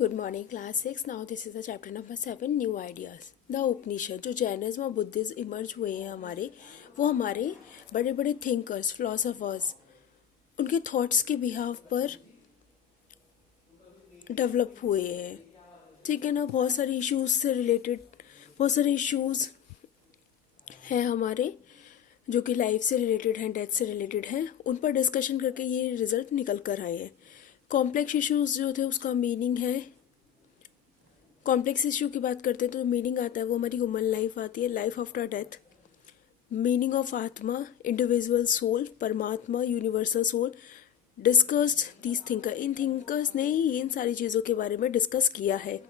Good morning, class 6. Now, this is the chapter number 7, New Ideas. The Upanishad, जो Jainism और Buddhism emerge हुए हैं वो हमारे बड़े बड़े थिंकर्स, फिलोसोफर्स, उनके थॉट्स के बिहाफ पर डेवलप हुए हैं. ठीक है ना. बहुत सारे इश्यूज हैं हमारे, जो कि लाइफ से रिलेटेड हैं, डेथ से रिलेटेड हैं. उन पर डिस्कशन करके ये रिजल्ट निकल कर आए हैं. कॉम्प्लेक्स इश्यूज जो थे उसका मीनिंग है, कॉम्प्लेक्स इश्यू की बात करते हैं तो मीनिंग आता है वो हमारी ह्यूमन लाइफ आती है, life after death, meaning of आत्मा, इंडिविजुअल सोल, परमात्मा, universal soul. Discussed these thinker, इन थिंकर्स ने ही इन सारी चीज़ों के बारे में डिस्कस किया है.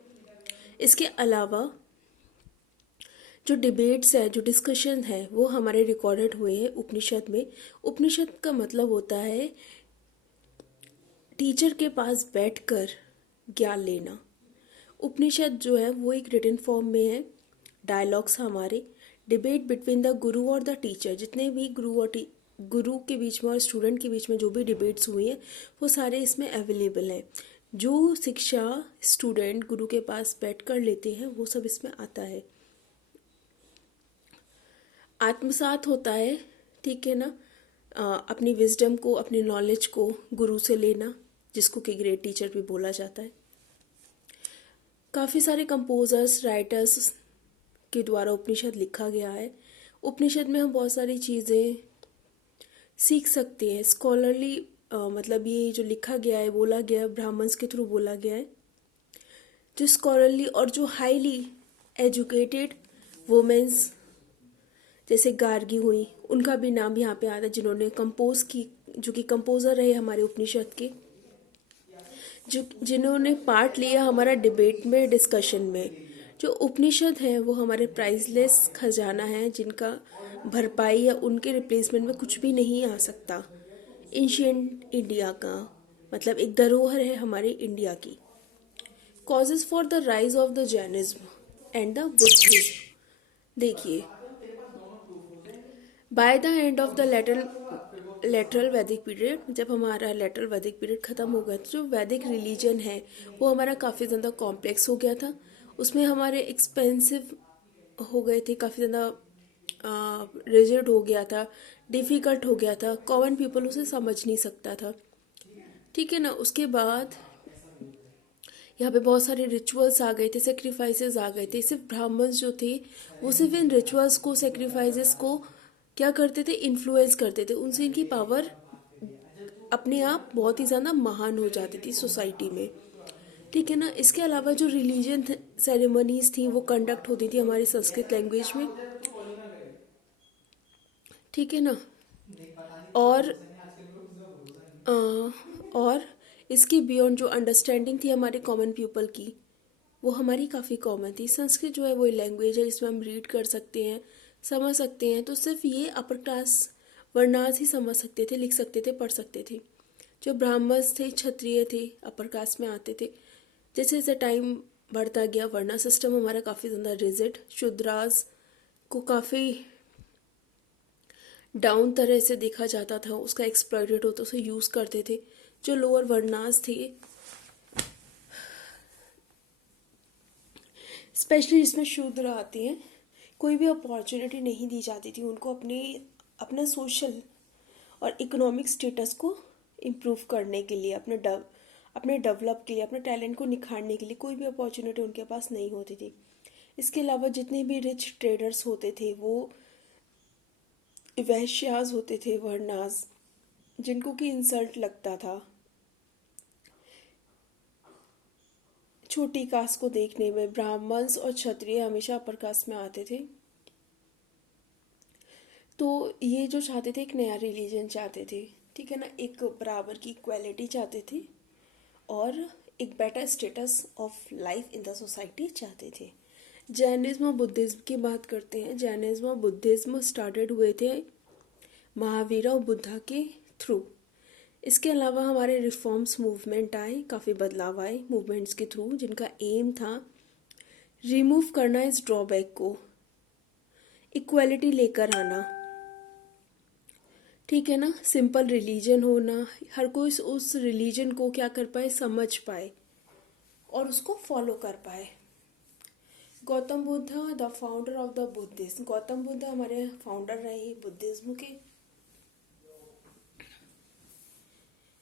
इसके अलावा जो डिबेट्स है, जो डिस्कशन है, वो हमारे रिकॉर्डेड हुए हैं उपनिषद में. उपनिषद का मतलब होता है टीचर के पास बैठकर ज्ञान लेना. उपनिषद जो है वो एक रिटन फॉर्म में है. डायलॉग्स हमारे, डिबेट बिटवीन द गुरु और द टीचर, जितने भी गुरु के बीच में और स्टूडेंट के बीच में जो भी डिबेट्स हुई हैं वो सारे इसमें अवेलेबल हैं. जो शिक्षा स्टूडेंट गुरु के पास बैठ कर लेते हैं वो सब इसमें आता है. आत्मसात होता है, ठीक है ना. अपनी विजडम को, अपनी नॉलेज को गुरु से लेना, जिसको कि ग्रेट टीचर भी बोला जाता है. काफ़ी सारे कंपोजर्स, राइटर्स के द्वारा उपनिषद लिखा गया है. उपनिषद में हम बहुत सारी चीज़ें सीख सकते हैं. स्कॉलरली मतलब ये जो लिखा गया है, बोला गया है, ब्राह्मण्स के थ्रू बोला गया है. जो स्कॉलरली और जो हाईली एजुकेटेड वुमेन्स जैसे गार्गी हुई, उनका भी नाम यहाँ पे आता है, जिन्होंने कंपोज की, जो कि कंपोजर रहे हमारे उपनिषद के, जिन्होंने पार्ट लिया हमारा डिबेट में, डिस्कशन में. जो उपनिषद हैं वो हमारे प्राइसलेस खजाना है, जिनका भरपाई या उनके रिप्लेसमेंट में कुछ भी नहीं आ सकता. एंशिएंट इंडिया का मतलब एक धरोहर है हमारे इंडिया की. Causes for the rise of the Jainism and the Buddhism. देखिए, by the end of the lateral Vedic period, जब हमारा लेटरल वैदिक पीरियड ख़त्म हो गया तो जो वैदिक रिलीजन है वो हमारा काफ़ी ज़्यादा कॉम्प्लेक्स हो गया था. उसमें हमारे एक्सपेंसिव हो गए थे, काफ़ी ज़्यादा रिजिड हो गया था, डिफ़िकल्ट हो गया था, कॉमन पीपल उसे समझ नहीं सकता था. ठीक है ना. उसके बाद यहाँ पे बहुत सारे रिचुअल्स आ गए थे, सेक्रीफाइसेस आ गए थे. सिर्फ ब्राह्मण्स जो थे वो सिर्फ इन रिचुअल्स को, सेक्रीफाइसेस को क्या करते थे, इन्फ्लुएंस करते थे. उनसे इनकी पावर अपने आप बहुत ही ज़्यादा महान हो जाती थी सोसाइटी में. ठीक है ना. इसके अलावा जो रिलीजन सेरेमनीज थी वो कंडक्ट होती थी हमारी संस्कृत लैंग्वेज में. ठीक है ना. और अ, और इसके बियॉन्ड जो अंडरस्टैंडिंग थी हमारे कॉमन पीपल की, वो हमारी काफ़ी कॉमन थी. संस्कृत जो है वो लैंग्वेज है जिसमें हम रीड कर सकते हैं, समझ सकते हैं. तो सिर्फ ये अपर क्लास वर्णास ही समझ सकते थे, लिख सकते थे, पढ़ सकते थे. जो ब्राह्मण्स थे, क्षत्रिय थे, अपर कास्ट में आते थे. जैसे जैसे टाइम बढ़ता गया वर्णा सिस्टम हमारा काफ़ी ज़्यादा रिजिड, शूद्रास को काफ़ी डाउन तरह से देखा जाता था, उसका एक्सप्लॉइटेड होता, उसे यूज़ करते थे. जो लोअर वर्णास थे, स्पेशली जिसमें शूद्र आते हैं, कोई भी अपॉर्चुनिटी नहीं दी जाती थी उनको अपना सोशल और इकोनॉमिक स्टेटस को इम्प्रूव करने के लिए, अपने डेवलप के लिए, अपने टैलेंट को निखारने के लिए कोई भी अपॉर्चुनिटी उनके पास नहीं होती थी. इसके अलावा जितने भी रिच ट्रेडर्स होते थे वो वैश्यास होते थे, वर्णास, जिनको कि इंसल्ट लगता था छोटी कास्ट को देखने में. ब्राह्मण्स और क्षत्रिय हमेशा अपर कास्ट में आते थे. तो ये जो चाहते थे, एक नया रिलीजन चाहते थे, ठीक है ना, एक बराबर की इक्वालिटी चाहते थे और एक better status of life in the society चाहते थे. जैनिज्म और बुद्धिज्म की बात करते हैं. जैनिज्म और बुद्धिज्म स्टार्टेड हुए थे महावीर और बुद्धा के थ्रू. इसके अलावा हमारे रिफॉर्म्स मूवमेंट आए, काफ़ी बदलाव आए मूवमेंट्स के थ्रू, जिनका एम था रिमूव करना इस ड्रॉबैक को, इक्वालिटी लेकर आना. ठीक है ना. सिंपल रिलीजन होना, हर कोई उस रिलीजन को क्या कर पाए, समझ पाए. और उसको फॉलो कर पाए। Gautam Buddha the founder of the Buddhism, Gautam Buddha हमारे फाउंडर रहे बुद्धिज्म के।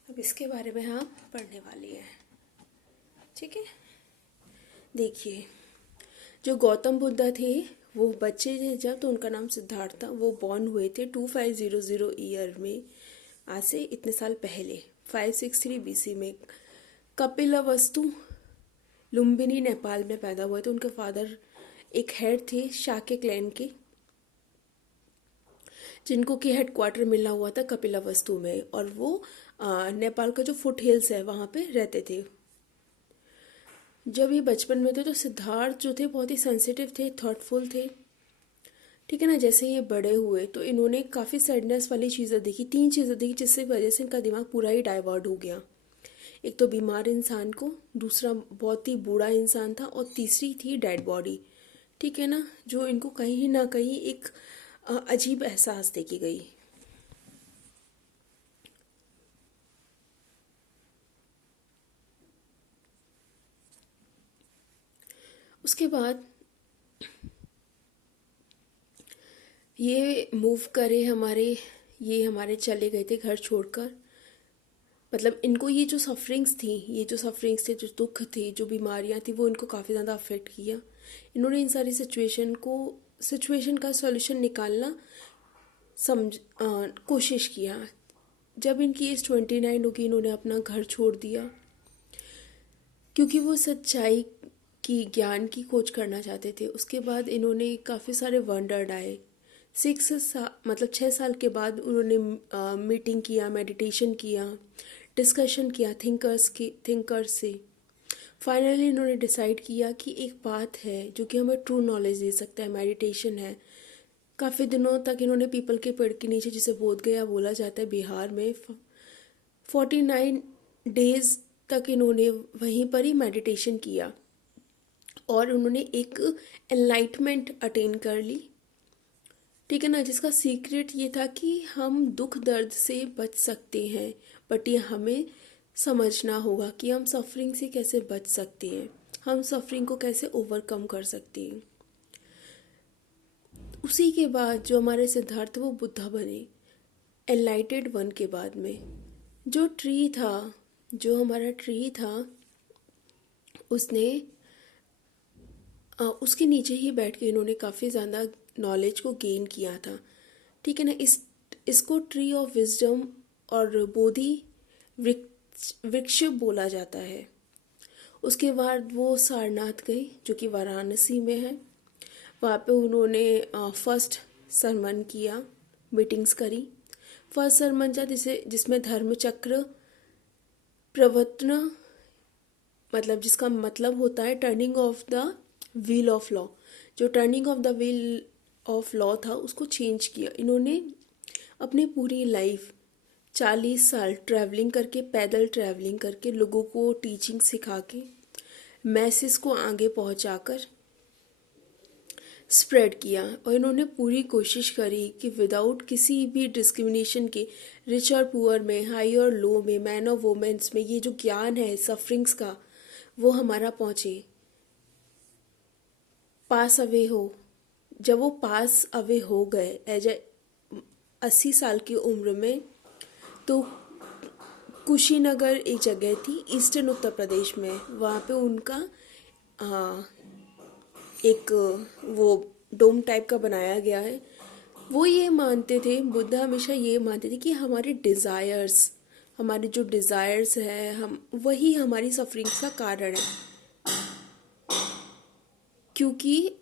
अब इसके बारे में हम पढ़ने वाली हैं, ठीक है। देखिए, जो गौतम बुद्ध थे वो बच्चे थे जब, तो उनका नाम सिद्धार्थ था। वो बॉर्न हुए थे 2500 ईयर में, आज से इतने साल पहले 563 BC में। कपिलवस्तु लुम्बिनी नेपाल में पैदा हुए थे। उनके फादर एक हेड थे शाक्य क्लैन के, जिनको कि हेडक्वार्टर मिला हुआ था कपिलवस्तु में, और वो नेपाल का जो फुट हिल्स है वहाँ पे रहते थे। जब ये बचपन में थे तो सिद्धार्थ जो थे बहुत ही सेंसिटिव थे, थॉटफुल थे, ठीक है ना। जैसे ये बड़े हुए तो इन्होंने काफ़ी सैडनेस वाली चीज़ें देखी, 3 चीज़ें देखी, जिससे वजह से इनका दिमाग पूरा ही डाइवर्ट हो गया। एक तो बीमार इंसान को, दूसरा बहुत ही बूढ़ा इंसान था, और तीसरी थी डेड बॉडी, ठीक है ना, जो इनको कहीं ना कहीं एक अजीब एहसास देकी गई। उसके बाद ये मूव करे ये हमारे चले गए थे घर छोड़कर। मतलब इनको ये जो सफरिंग्स थे, जो दुख थे, जो बीमारियां थी, वो इनको काफ़ी ज़्यादा अफेक्ट किया। इन्होंने इन सारी सिचुएशन का सॉल्यूशन निकालना कोशिश किया। जब इनकी एज 29 होगी, इन्होंने अपना घर छोड़ दिया, क्योंकि वो सच्चाई की, ज्ञान की खोज करना चाहते थे। उसके बाद इन्होंने काफ़ी सारे वंडर आए। 6 साल के बाद उन्होंने मीटिंग किया, मेडिटेशन किया, डिस्कशन किया थिंकर्स से। फाइनली इन्होंने डिसाइड किया कि एक बात है जो कि हमें ट्रू नॉलेज दे सकता है, मेडिटेशन है। काफ़ी दिनों तक इन्होंने पीपल के पेड़ के नीचे, जिसे बोध गया बोला जाता है बिहार में, 49 डेज तक इन्होंने वहीं पर ही मेडिटेशन किया, और उन्होंने एक एनलाइटमेंट अटेन कर ली, ठीक है ना। जिसका सीक्रेट ये था कि हम दुख दर्द से बच सकते हैं, बट ये हमें समझना होगा कि हम सफरिंग से कैसे बच सकते हैं, हम सफरिंग को कैसे ओवरकम कर सकते हैं। उसी के बाद जो हमारे सिद्धार्थ वो बुद्धा बने, एनलाइटेड वन के बाद में। जो हमारा ट्री था उसके नीचे ही बैठ के इन्होंने काफ़ी ज़्यादा नॉलेज को गेन किया था, ठीक है ना। इसको ट्री ऑफ विजडम और बोधि वृक्ष बोला जाता है। उसके बाद वो सारनाथ गए, जो कि वाराणसी में है। वहाँ पे उन्होंने फर्स्ट सरमन किया, मीटिंग्स करी। फर्स्ट सरमन जिसमें धर्म चक्र प्रवर्तन, मतलब जिसका मतलब होता है turning of the wheel of law. जो turning of the wheel of law था उसको चेंज किया। इन्होंने अपनी पूरी लाइफ 40 साल पैदल ट्रैवलिंग करके, लोगों को टीचिंग सिखा के, मैसेज को आगे पहुंचाकर स्प्रेड किया। और इन्होंने पूरी कोशिश करी कि विदाउट किसी भी डिस्क्रिमिनेशन के, रिच और पुअर में, हाई और लो में, मैन और वुमेन्स में, ये जो ज्ञान है सफरिंग्स का, वो हमारा पहुंचे, पास अवे हो। जब वो पास अवे हो गए एज 80 साल की उम्र में, तो कुशीनगर एक जगह थी ईस्टर्न उत्तर प्रदेश में, वहाँ पे उनका एक वो डोम टाइप का बनाया गया है। वो ये मानते थे, बुद्ध हमेशा ये मानते थे कि हमारे जो डिज़ायर्स है, हम वही हमारी सफरिंग का कारण है। क्योंकि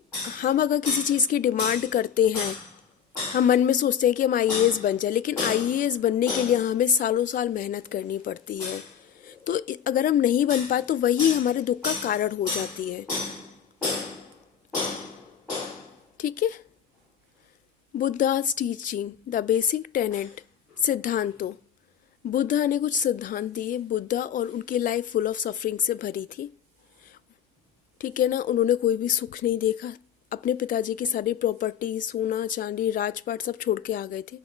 हम अगर किसी चीज़ की डिमांड करते हैं, हम मन में सोचते हैं कि हम आईएएस बन जाए, लेकिन आईएएस बनने के लिए हमें सालों साल मेहनत करनी पड़ती है। तो अगर हम नहीं बन पाए तो वही हमारे दुख का कारण हो जाती है, ठीक है। बुद्धा's टीचिंग द बेसिक टेनेट, सिद्धांतों। बुद्धा ने कुछ सिद्धांत दिए। बुद्धा और उनकी लाइफ फुल ऑफ सफरिंग से भरी थी, ठीक है ना। उन्होंने कोई भी सुख नहीं देखा। अपने पिताजी की सारी प्रॉपर्टी, सोना चांदी, राजपाट सब छोड़ के आ गए थे।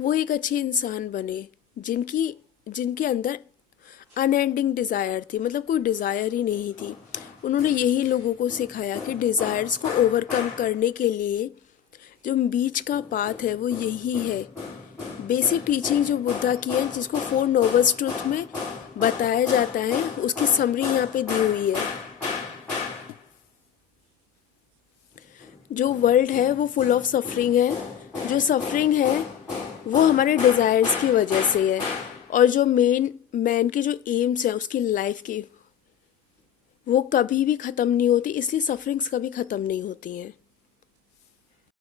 वो एक अच्छे इंसान बने जिनके अंदर अनएंडिंग डिज़ायर थी, मतलब कोई डिज़ायर ही नहीं थी। उन्होंने यही लोगों को सिखाया कि डिज़ायर्स को ओवरकम करने के लिए जो बीच का पाथ है वो यही है। बेसिक टीचिंग जो बुद्धा की है, जिसको 4 नोबल्स ट्रूथ में बताया जाता है, उसकी समरी यहाँ पे दी हुई है। जो वर्ल्ड है वो फुल ऑफ सफरिंग है। जो सफरिंग है वो हमारे डिज़ायर्स की वजह से है। और जो मैन के जो एम्स हैं उसकी लाइफ की, वो कभी भी ख़त्म नहीं होती, इसलिए सफरिंग्स कभी ख़त्म नहीं होती हैं।